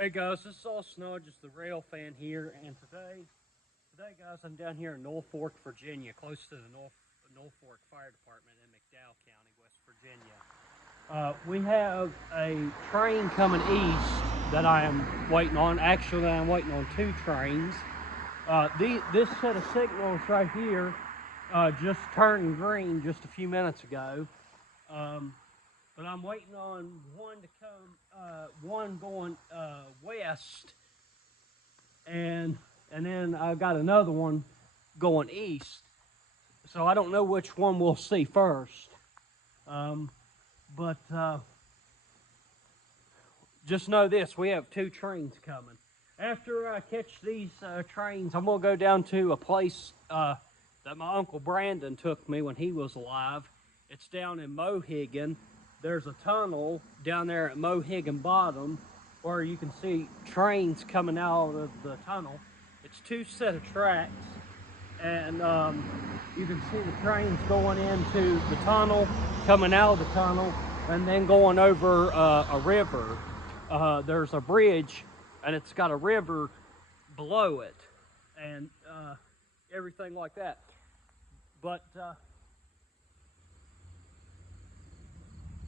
Hey guys, this is all Snow, just the rail fan here, and today guys, I'm down here in Norfolk, Virginia, close to the Norfolk Fire Department in McDowell County, West Virginia. We have a train coming east that I am waiting on. Actually, I'm waiting on two trains. This set of signals right here just turned green just a few minutes ago. But I'm waiting on one to come, one going west, and then I've got another one going east. So I don't know which one we'll see first. But just know this, we have two trains coming. After I catch these trains, I'm going to go down to a place that my Uncle Brandon took me when he was alive. It's down in Mohegan. There's a tunnel down there at Mohegan Bottom where you can see trains coming out of the tunnel. It's two set of tracks, and you can see the trains going into the tunnel, coming out of the tunnel, and then going over a river. There's a bridge, and it's got a river below it, and everything like that. But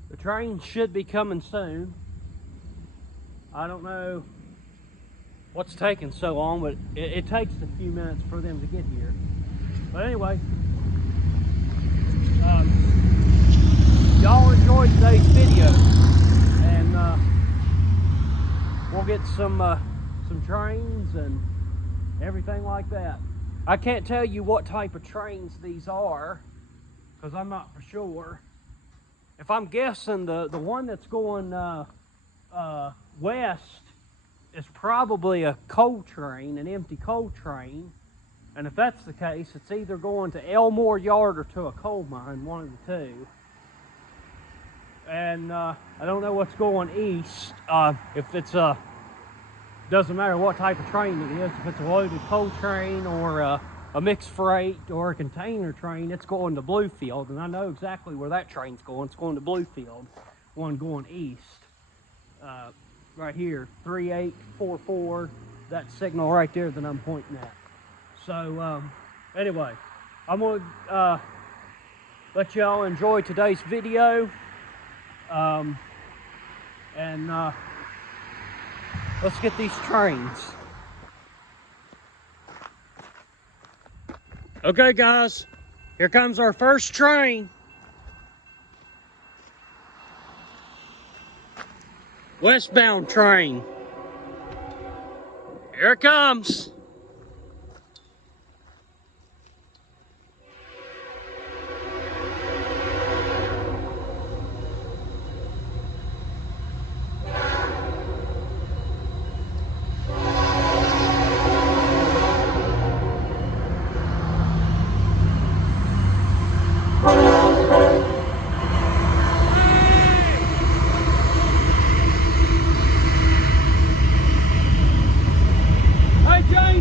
the train should be coming soon. I don't know what's taking so long, but it takes a few minutes for them to get here. But anyway, y'all enjoy today's video, and we'll get some trains and everything like that. I can't tell you what type of trains these are because I'm not for sure. If I'm guessing, the one that's going west is probably a coal train, an empty coal train. And if that's the case, it's either going to Elmore Yard or to a coal mine, one of the two. And I don't know what's going east. If it's doesn't matter what type of train it is. If it's a loaded coal train or a mixed freight or a container train, it's going to Bluefield, and I know exactly where that train's going. It's going to Bluefield, one going east. Right here, 3844, that signal right there that I'm pointing at. So anyway, I'm going to let y'all enjoy today's video, and let's get these trains. Okay guys, here comes our first train. Westbound train. Here it comes. James!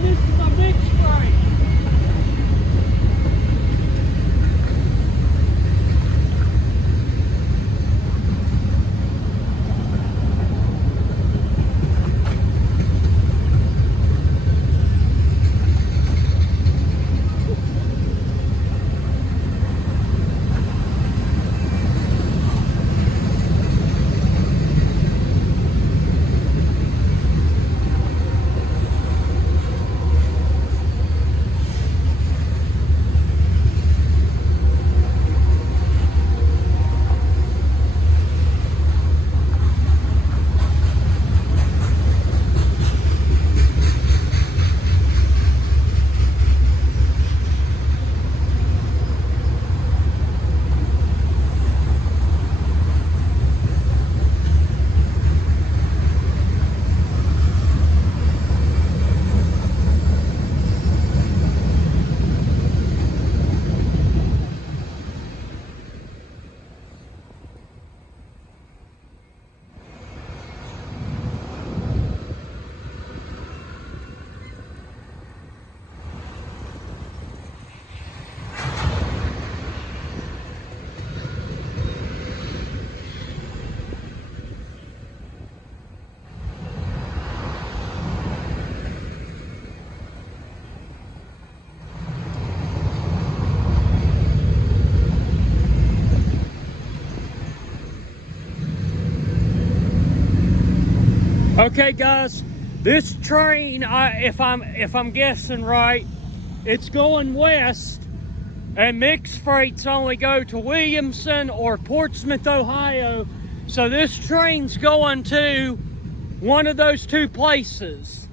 Okay, guys, this train, if I'm guessing right, it's going west, and mixed freights only go to Williamson or Portsmouth, Ohio. So this train's going to one of those two places,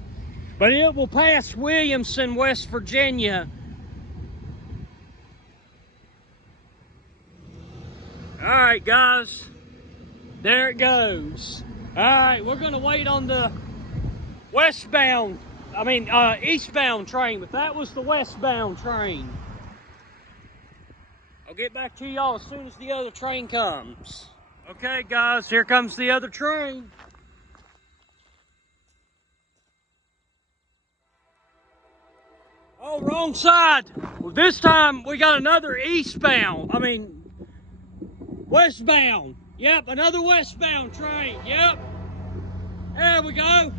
but it will pass Williamson, West Virginia. All right, guys, there it goes. All right, we're gonna wait on the eastbound train, but that was the westbound train. I'll get back to y'all as soon as the other train comes. Okay, guys, here comes the other train. Oh, wrong side. Well, this time we got another westbound. Yep, another westbound train. Yep. There we go.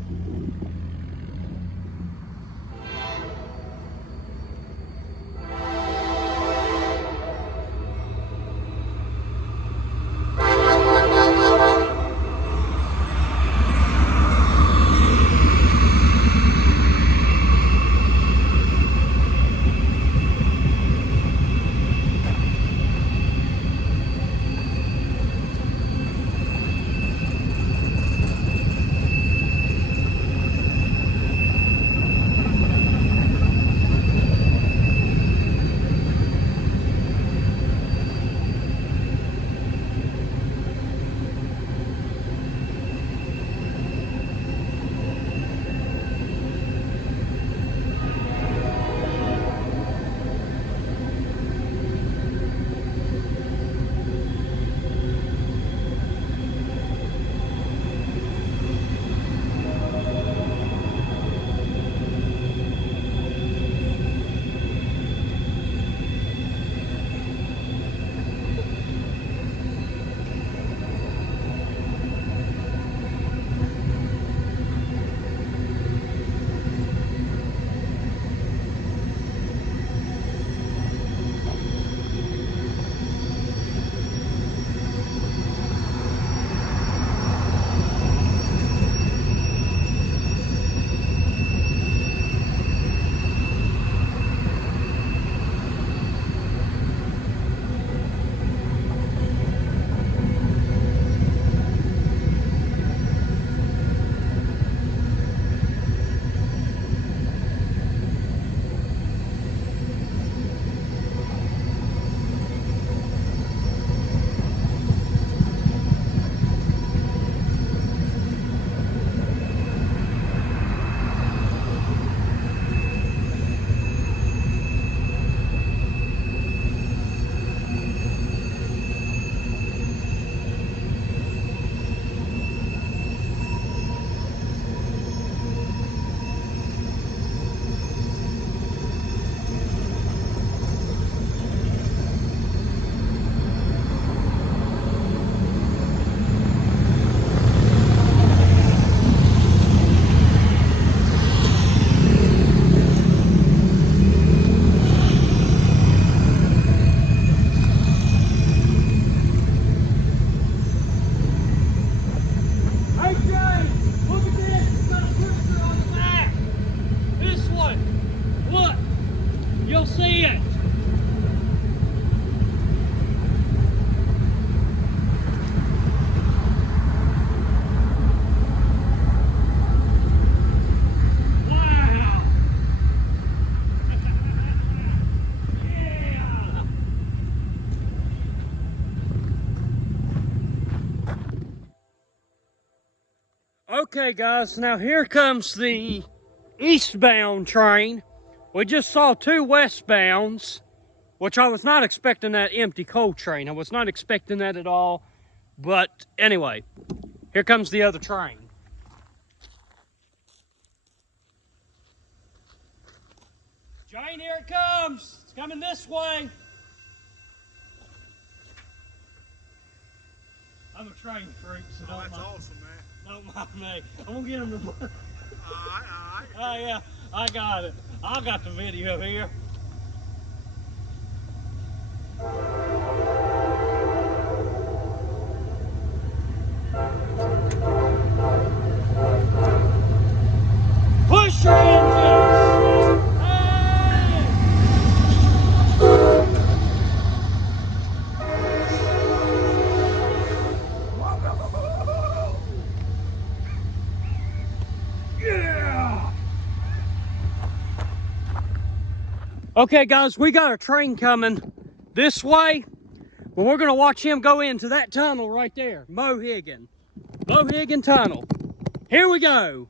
You'll see it. Wow. Yeah. Okay, guys, now here comes the eastbound train. We just saw two westbounds, which I was not expecting that empty coal train. I was not expecting that at all. But anyway, here comes the other train. Jane, here it comes. It's coming this way. I'm a train freak, so don't mind. Awesome, man. Don't mind me. I'm gonna get him the. All right. Oh yeah, I got it. I got the video here. Okay, guys, we got a train coming this way. Well, we're going to watch him go into that tunnel right there. Mohegan Tunnel. Here we go.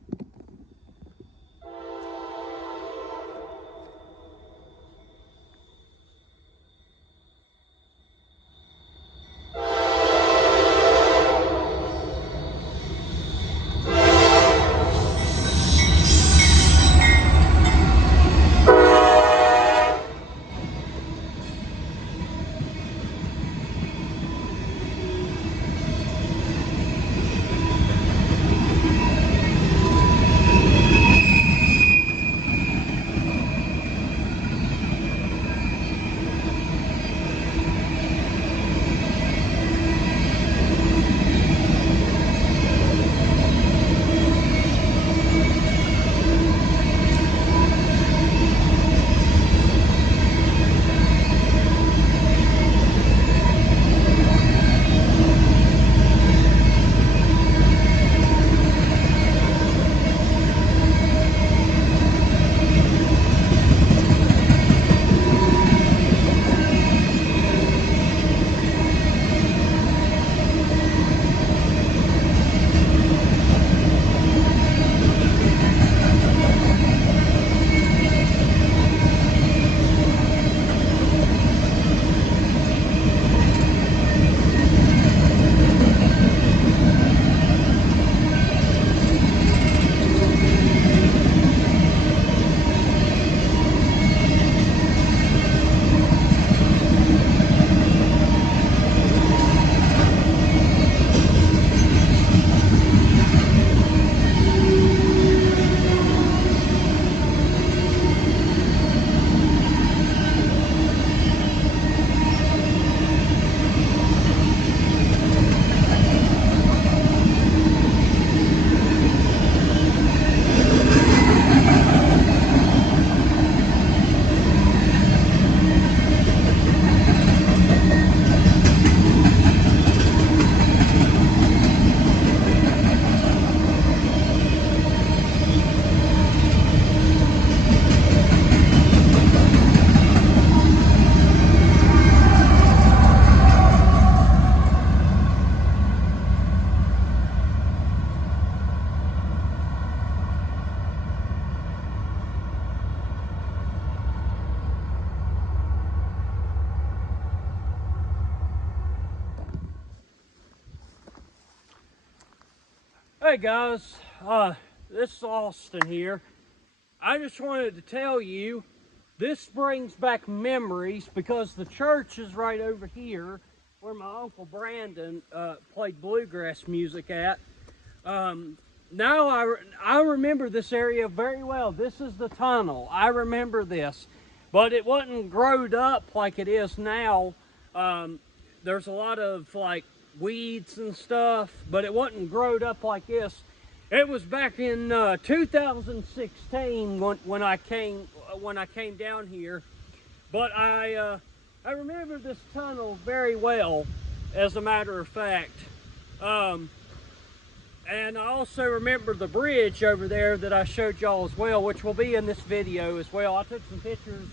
Hey guys, this is Austin here. I just wanted to tell you, this brings back memories because the church is right over here where my Uncle Brandon played bluegrass music at. Now I remember this area very well. This is the tunnel. I remember this, but it wasn't growed up like it is now. There's a lot of like weeds and stuff, but it wasn't growed up like this. It was back in 2016 when I came down here. But I remember this tunnel very well, as a matter of fact. And I also remember the bridge over there that I showed y'all as well, which will be in this video as well. I took some pictures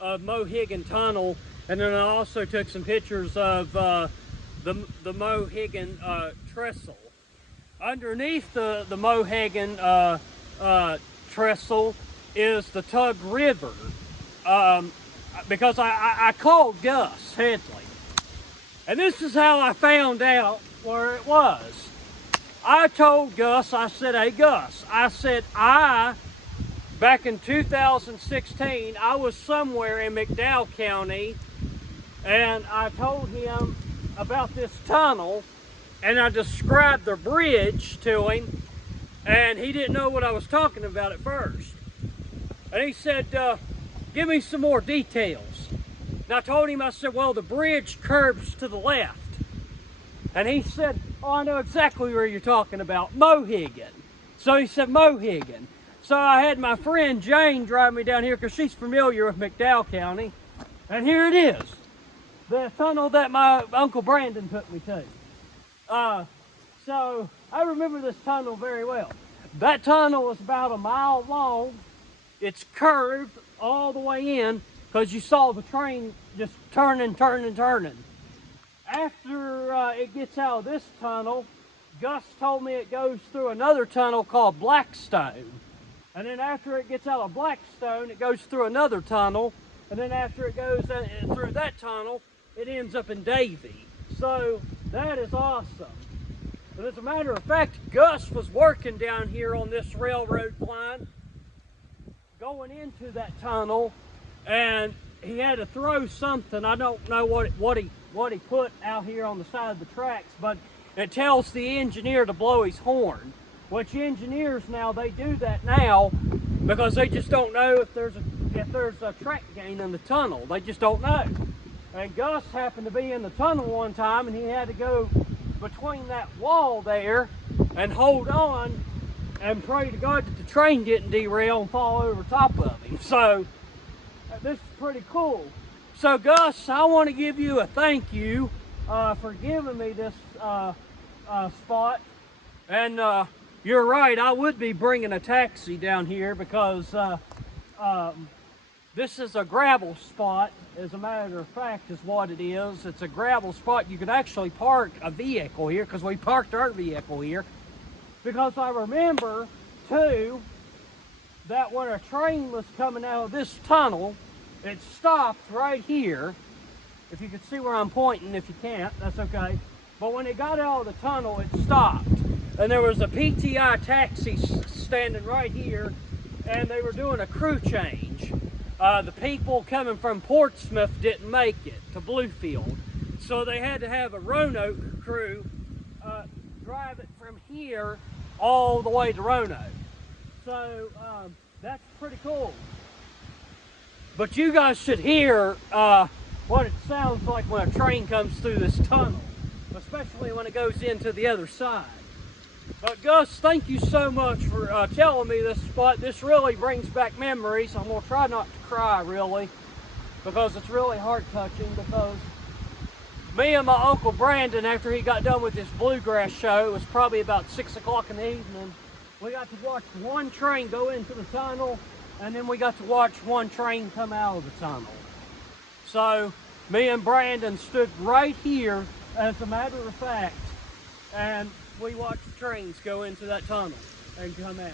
of Mohegan Tunnel, and then I also took some pictures of the Mohegan Trestle. Underneath the Mohegan Trestle is the Tug River, because I called Gus Headley. And this is how I found out where it was. I told Gus, I said, hey Gus, I said, back in 2016, I was somewhere in McDowell County, and I told him about this tunnel, and I described the bridge to him, and he didn't know what I was talking about at first. And he said, give me some more details. And I told him, I said, well, the bridge curves to the left. And he said, oh, I know exactly where you're talking about, Mohegan. So he said, Mohegan. So I had my friend Jane drive me down here because she's familiar with McDowell County. And here it is, the tunnel that my Uncle Brandon took me to. So I remember this tunnel very well. That tunnel is about a mile long. It's curved all the way in. because you saw the train just turning. After it gets out of this tunnel, Gus told me it goes through another tunnel called Blackstone. And then after it gets out of Blackstone, it goes through another tunnel. And then after it goes through that tunnel, it ends up in Davie. So that is awesome. And as a matter of fact, Gus was working down here on this railroad line, going into that tunnel, and he had to throw something. I don't know what he put out here on the side of the tracks, but it tells the engineer to blow his horn. Which engineers now, they do that now because they just don't know if there's a track gain in the tunnel. They just don't know. And Gus happened to be in the tunnel one time, and he had to go between that wall there and hold on and pray to God that the train didn't derail and fall over top of him. So this is pretty cool. So Gus, I want to give you a thank you for giving me this spot. And you're right, I would be bringing a taxi down here because this is a gravel spot, as a matter of fact, is what it is. It's a gravel spot. You can actually park a vehicle here, because we parked our vehicle here. Because I remember, too, that when a train was coming out of this tunnel, it stopped right here. If you can see where I'm pointing, if you can't, that's okay. But when it got out of the tunnel, it stopped. And there was a PTI taxi standing right here, and they were doing a crew change. The people coming from Portsmouth didn't make it to Bluefield, so they had to have a Roanoke crew drive it from here all the way to Roanoke. So that's pretty cool. But you guys should hear what it sounds like when a train comes through this tunnel, especially when it goes into the other side. But Gus, thank you so much for telling me this spot. This really brings back memories. I'm going to try not to cry, really, because it's really heart-touching, because me and my Uncle Brandon, after he got done with his bluegrass show, it was probably about 6 o'clock in the evening, we got to watch one train go into the tunnel, and then we got to watch one train come out of the tunnel. So me and Brandon stood right here, as a matter of fact, and we watched the trains go into that tunnel and come out.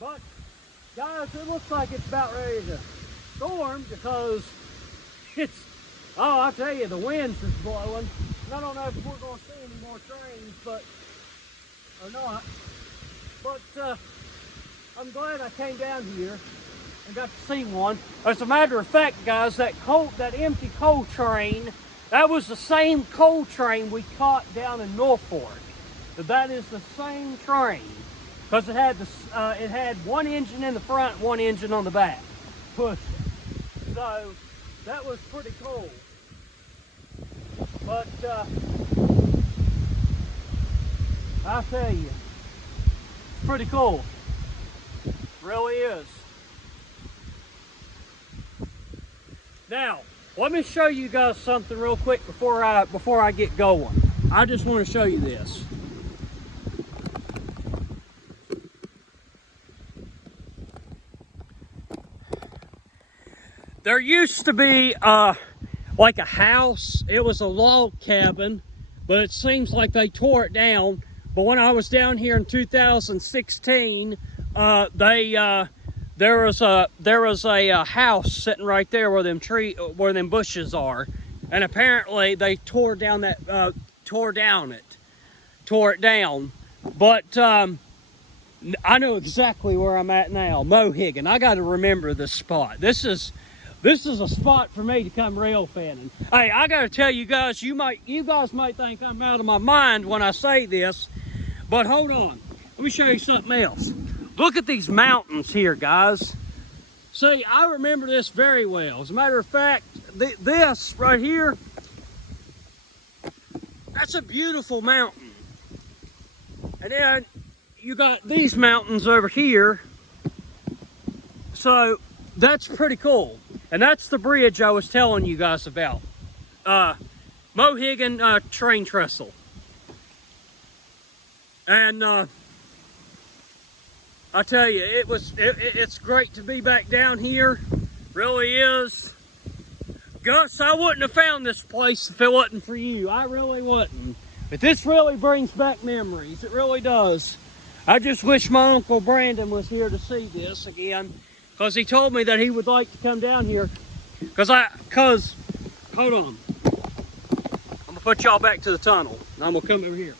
But guys, it looks like it's about ready to storm, because it's, oh, I'll tell you, the wind's just blowing. And I don't know if we're going to see any more trains, but, or not. But I'm glad I came down here and got to see one. As a matter of fact, guys, that empty coal train, that was the same coal train we caught down in Norfolk. That is the same train, because it had one engine in the front, one engine on the back, pushing. So that was pretty cool. But I tell you, it's pretty cool. It really is. Now, let me show you guys something real quick before I get going. I just want to show you this. There used to be like a house. It was a log cabin, but it seems like they tore it down. But when I was down here in 2016, there was a house sitting right there where them bushes are, and apparently they tore it down. But I know exactly where I'm at now, Mohegan. I got to remember this spot. This is a spot for me to come rail fanning. Hey, I got to tell you guys, you guys might think I'm out of my mind when I say this, but hold on. Let me show you something else. Look at these mountains here, guys. See, I remember this very well. As a matter of fact, this right here, that's a beautiful mountain. And then you got these mountains over here. So that's pretty cool. And that's the bridge I was telling you guys about. Mohegan train trestle. And I tell you, it's great to be back down here. Really is. Gus, I wouldn't have found this place if it wasn't for you. I really wouldn't. But this really brings back memories. It really does. I just wish my Uncle Brandon was here to see this again, because he told me that he would like to come down here. Hold on. I'm gonna put y'all back to the tunnel, and I'm gonna come over here.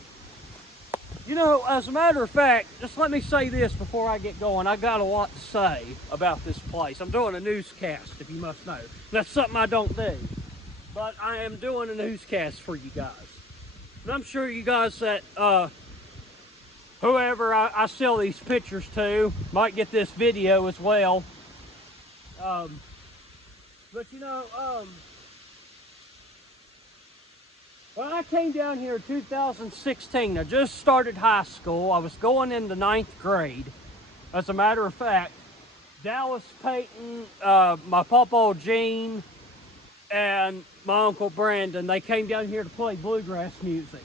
You know, as a matter of fact, just let me say this before I get going. I got a lot to say about this place. I'm doing a newscast, if you must know. That's something I don't do, but I am doing a newscast for you guys. And I'm sure you guys that, whoever I sell these pictures to might get this video as well. But you know, when I came down here in 2016, I just started high school. I was going into 9th grade. As a matter of fact, Dallas Payton, my pawpaw Gene, and my Uncle Brandon, they came down here to play bluegrass music.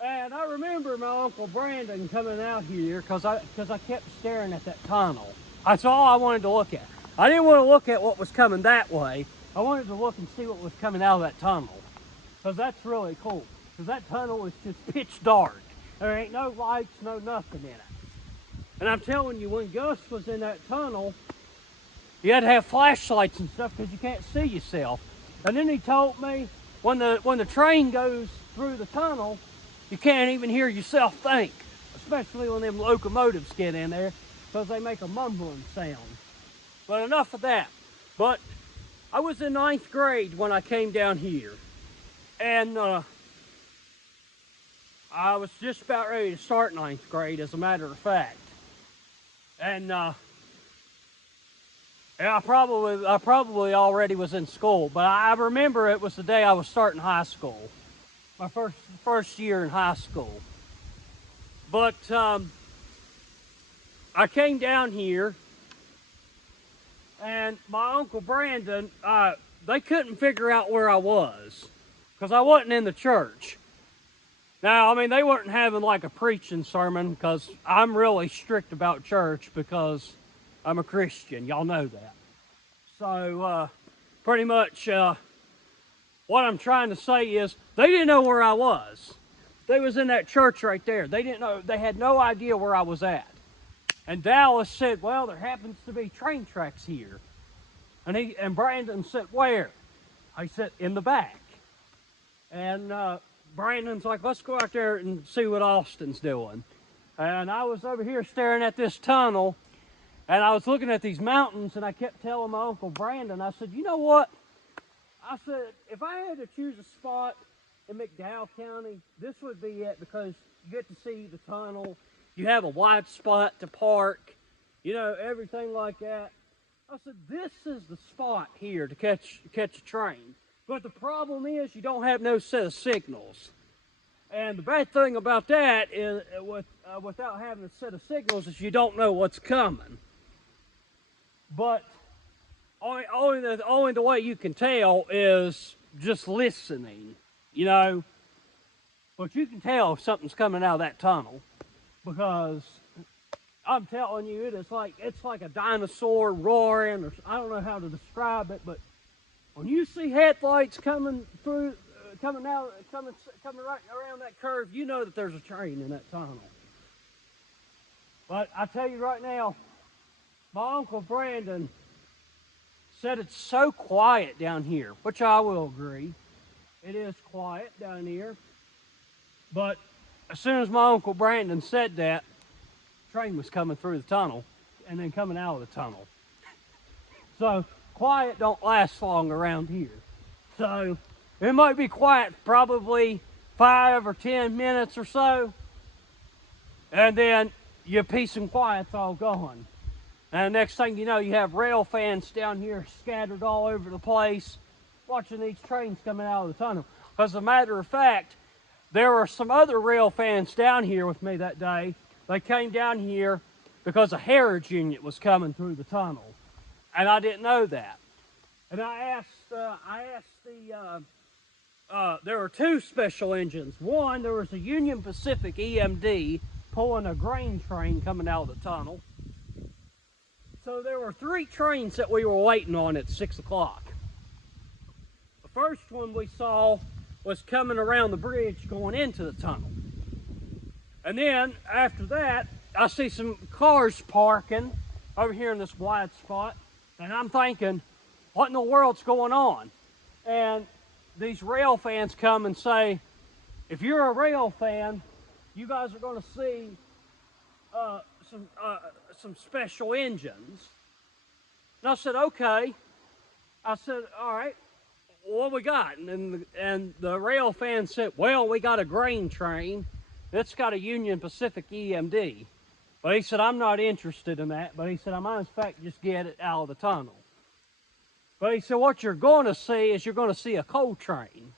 And I remember my Uncle Brandon coming out here because I kept staring at that tunnel. That's all I wanted to look at. I didn't want to look at what was coming that way. I wanted to look and see what was coming out of that tunnel. Because that's really cool. Because that tunnel is just pitch dark. There ain't no lights, no nothing in it. And I'm telling you, when Gus was in that tunnel, you had to have flashlights and stuff because you can't see yourself. And then he told me, when the train goes through the tunnel, you can't even hear yourself think. Especially when them locomotives get in there, because they make a mumbling sound. But enough of that. But I was in 9th grade when I came down here. And I was just about ready to start 9th grade, as a matter of fact. And I probably already was in school, but I remember it was the day I was starting high school. My first year in high school. But I came down here, and my Uncle Brandon, they couldn't figure out where I was. Because I wasn't in the church. Now, I mean, they weren't having like a preaching sermon, because I'm really strict about church because I'm a Christian. Y'all know that. So, pretty much what I'm trying to say is they didn't know where I was. They was in that church right there. They didn't know. They had no idea where I was at. And Dallas said, well, there happens to be train tracks here. And Brandon said, where? I said, in the back. And Brandon's like, let's go out there and see what Austin's doing. And I was over here staring at this tunnel, and I was looking at these mountains, and I kept telling my Uncle Brandon, I said, you know what? I said, if I had to choose a spot in McDowell County, this would be it, because you get to see the tunnel, you have a wide spot to park, you know, everything like that. I said, this is the spot here to catch a train. But the problem is you don't have no set of signals. And the bad thing about that is, without having a set of signals, is you don't know what's coming. But only the way you can tell is just listening, you know. But you can tell if something's coming out of that tunnel, because I'm telling you, it's like a dinosaur roaring, or I don't know how to describe it, but when you see headlights coming right around that curve, you know that there's a train in that tunnel. But I tell you right now, my Uncle Brandon said it's so quiet down here, which I will agree. It is quiet down here. But as soon as my Uncle Brandon said that, the train was coming through the tunnel and then coming out of the tunnel. So quiet don't last long around here. So it might be quiet probably 5 or 10 minutes or so, and then your peace and quiet's all gone. And next thing you know, you have rail fans down here scattered all over the place watching these trains coming out of the tunnel. As a matter of fact, there were some other rail fans down here with me that day. They came down here because a Harrods unit was coming through the tunnel. And I didn't know that. And I asked there were 2 special engines. One, there was a Union Pacific EMD pulling a grain train coming out of the tunnel. So there were 3 trains that we were waiting on at 6 o'clock. The first one we saw was coming around the bridge going into the tunnel. And then after that, I see some cars parking over here in this wide spot. And I'm thinking, what in the world's going on? And these rail fans come and say, if you're a rail fan, you guys are going to see some special engines. And I said, okay. I said, all right, what we got? And the rail fan said, well, we got a grain train. It's got a Union Pacific EMD. But he said, I'm not interested in that. But he said, I might in fact just get it out of the tunnel. But he said, what you're going to see is you're going to see a coal train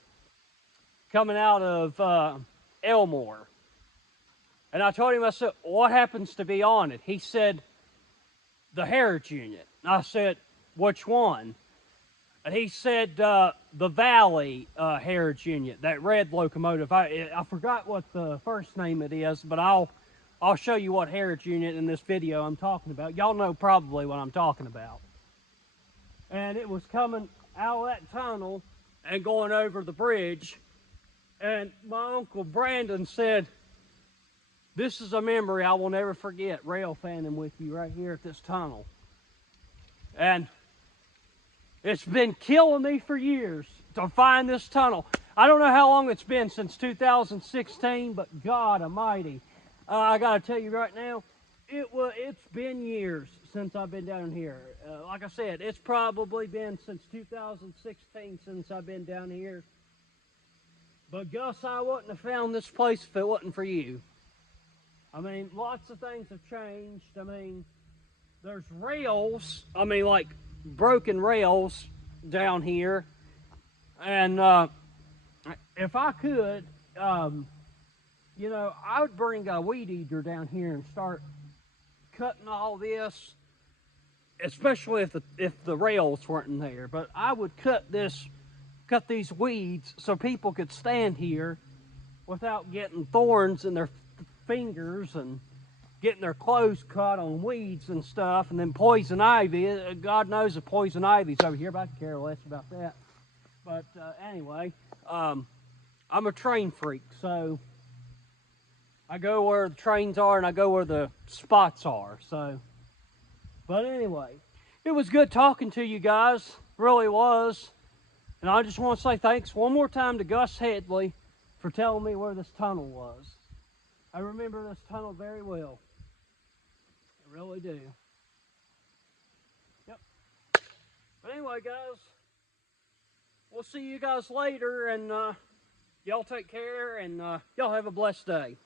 coming out of Elmore. And I told him, I said, what happens to be on it? He said, the Heritage Unit. And I said, which one? And he said, the Valley Heritage Unit, that red locomotive. I forgot what the first name it is, but I'll show you what Heritage Unit in this video I'm talking about. Y'all know probably what I'm talking about. And it was coming out of that tunnel and going over the bridge. And my Uncle Brandon said, this is a memory I will never forget, rail fanning with you right here at this tunnel. And it's been killing me for years to find this tunnel. I don't know how long it's been, since 2016, but God almighty. I got to tell you right now, it's been years since I've been down here. Like I said, it's probably been since 2016 since I've been down here. But Gus, I wouldn't have found this place if it wasn't for you. I mean, lots of things have changed. I mean, there's rails, like broken rails down here. And if I could, you know, I would bring a weed eater down here and start cutting all this, especially if the rails weren't there. But I would cut these weeds so people could stand here without getting thorns in their fingers and getting their clothes cut on weeds and stuff, and then poison ivy. God knows the poison ivy's over here, but I could care less about that. But anyway, I'm a train freak, so I go where the trains are and I go where the spots are. So, but anyway, it was good talking to you guys, really was. And I just want to say thanks one more time to Gus Headley for telling me where this tunnel was. I remember this tunnel very well. I really do. Yep. But anyway, guys, we'll see you guys later, and y'all take care, and y'all have a blessed day.